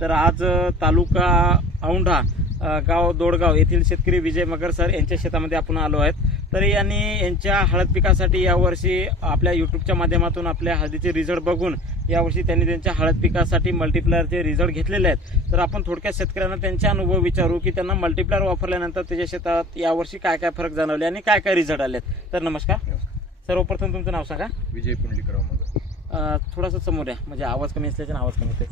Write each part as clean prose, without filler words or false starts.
तर आज तालुका औंढा गाव दोडगाव येथील शेतकरी विजय मगर सर यांच्या शेतामध्ये आपण आलो आहेत. तर यांच्या हळद पिकासाठी यावर्षी आपल्या युट्यूबच्या माध्यमातून आपल्या हळदीचे रिझल्ट बघून यावर्षी त्यांनी त्यांच्या हळद पिकासाठी मल्टीप्लायरचे रिझल्ट घेतलेले आहेत. तर आपण थोडक्यात शेतकऱ्यांना त्यांचे अनुभव विचारू की त्यांना मल्टीप्लायर वापरल्यानंतर त्याच्या शेतात यावर्षी काय काय फरक जाणवले आणि काय काय रिझल्ट आलेत. तर नमस्कार. सर्वप्रथम तुमचं नाव सांगा. विजय पुंडलिकराव मगर. थोडासा समोर या, म्हणजे आवाज कमी असल्याचा आवाज कमी होते.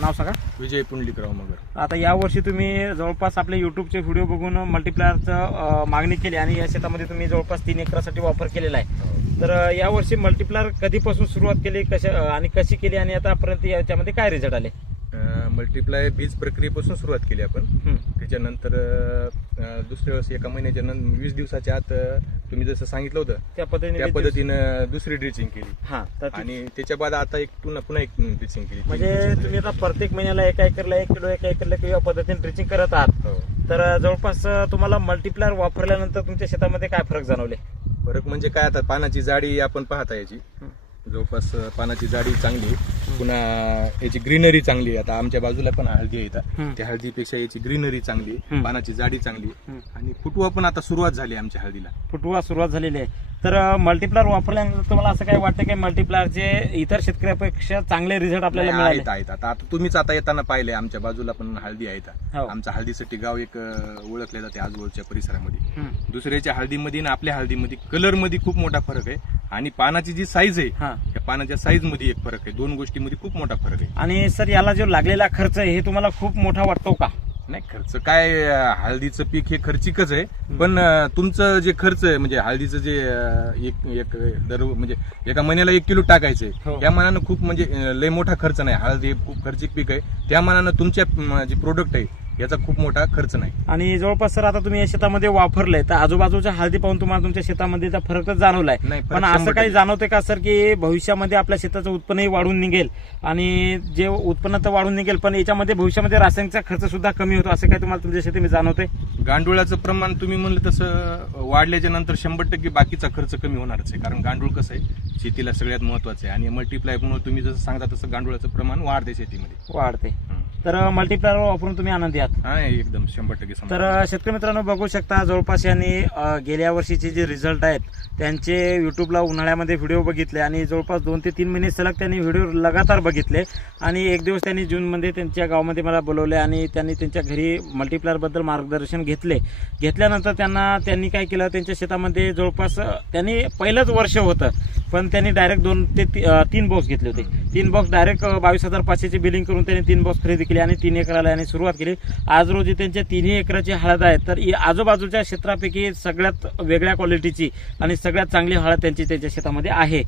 नाव सांगा. विजय पुंडलिकराव मगर. आता यावर्षी तुम्ही जवळपास आपले युट्यूबचे व्हिडिओ बघून मल्टीप्लायरचं मागणी केली आणि या शेतामध्ये तुम्ही जवळपास 3 एकरासाठी वापर केलेला आहे. तर यावर्षी मल्टीप्लायर कधीपासून सुरुवात केली, कशी केली आणि आतापर्यंत याच्यामध्ये काय रिझल्ट आले? मल्टीप्लाय बीज प्रक्रियेपासून सुरुवात केली आपण. त्याच्यानंतर दुसऱ्या वेळेस एका महिन्याच्या 20 दिवसाच्या आत तुम्ही जसं सांगितलं होतं त्या पद्धतीनं दुसरी ड्रिचिंग केली. आणि त्याच्या बाद आता पुन्हा एक ड्रिचिंग केली. म्हणजे तुम्ही आता प्रत्येक महिन्याला 1 एकरला 1 किलो 1 एकरला किंवा पद्धतीने ड्रिचिंग करत आहात. तर जवळपास तुम्हाला मल्टीप्लायर वापरल्यानंतर तुमच्या शेतामध्ये काय फरक जाणवले? फरक म्हणजे काय, आता पानाची जाडी आपण पाहता याची जवळपास पानाची जाडी चांगली, पुन्हा याची ग्रीनरी चांगली. आता आमच्या बाजूला पण हळदी आहे, त्या हळदीपेक्षा याची ग्रीनरी चांगली, पानाची जाडी चांगली आणि फुटवा पण आता सुरुवात झाली. आमच्या हळदीला फुटवा सुरुवात झालेली आहे. तर मल्टीप्लायर वापरल्यानंतर तुम्हाला असं काय वाटतं की मल्टीप्लायरचे इतर शेतकऱ्यापेक्षा चांगले रिझल्ट आपल्याला मिळाले आहेत? आता तुम्हीच आता येताना पाहिले, आमच्या बाजूला पण हळदी आहेत. आमच्या हळदीसाठी गाव एक ओळखले जाते आजूबाजूच्या परिसरामध्ये. दुसऱ्याच्या हळदीमध्ये आणि आपल्या हळदीमध्ये कलर मध्ये खूप मोठा फरक आहे आणि पानाची जी साईज आहे त्या पानाच्या साईज मध्ये एक फरक आहे. 2 गोष्टीमध्ये खूप मोठा फरक आहे. आणि सर याला जो लागलेला खर्च आहे हे तुम्हाला खूप मोठा वाटतो का? नाही, खर्च काय, हळदीचं पीक हे खर्चिकच आहे, पण तुमचं जे खर्च आहे म्हणजे हळदीचं जे एक दर म्हणजे एका महिन्याला 1 किलो टाकायचंय, त्या मानानं खूप म्हणजे लय मोठा खर्च नाही. हळद हे खूप खर्चिक पीक आहे, त्या मानानं तुमच्या जे प्रोडक्ट आहे याचा खूप मोठा खर्च नाही. आणि जवळपास सर आता तुम्ही या शेतामध्ये वापरलंय तर आजूबाजूच्या हळदी पाहून तुम्हाला तुमच्या शेतामध्ये फरकच जाणवलाय. पण असं काही जाणवते का सर की भविष्यामध्ये आपल्या शेताचं उत्पन्नही वाढून निघेल आणि जे उत्पन्न तर वाढून निघेल पण याच्यामध्ये भविष्यामध्ये रासायनिकचा खर्च सुद्धा कमी होतो, असं काय तुम्हाला तुमच्या शेतीमध्ये जाणवते? गांडुळाचं प्रमाण तुम्ही म्हणलं तसं वाढल्याच्या नंतर 100% बाकीचा खर्च कमी होणारच आहे. कारण गांडूळ कसं आहे शेतीला सगळ्यात महत्वाचं आहे आणि मल्टीप्लाय म्हणून तुम्ही जसं सांगता तसं गांडुळाचं प्रमाण वाढते शेतीमध्ये वाढते. तर मल्टीप्लायर वापरून तुम्ही आनंदी आहात? हा, एकदम 100%. तर शेतकरी मित्रांनो बघू शकता जवळपास यांनी गेल्या वर्षीचे जे रिझल्ट आहेत त्यांचे युट्यूबला उन्हाळ्यामध्ये व्हिडिओ बघितले आणि जवळपास 2 ते 3 महिने सलग त्यांनी व्हिडिओ लगातार बघितले आणि एक दिवस त्यांनी जूनमध्ये त्यांच्या गावामध्ये मला बोलवले आणि त्यांनी त्यांच्या घरी मल्टीप्लायर बद्दल मार्गदर्शन घेतल्यानंतर त्यांनी काय केलं, त्यांच्या शेतामध्ये जवळपास त्यांनी पहिलंच वर्ष होतं पण त्यांनी डायरेक्ट 2 ते 3 बॉक्स घेतले होते. 3 बॉक्स डायरेक्ट 22,500ची बिलिंग करून त्यांनी 3 बॉक्स खरेदी केली आणि 3 एकराला यांनी सुरुवात केली. आज रोजी त्यांच्या 3 एकराची हळद आहे. तर आजूबाजूच्या क्षेत्रापैकी सगळ्यात वेगळ्या क्वालिटीची आणि सगळ्यात चांगली हळद त्यांच्या शेतामध्ये आहे.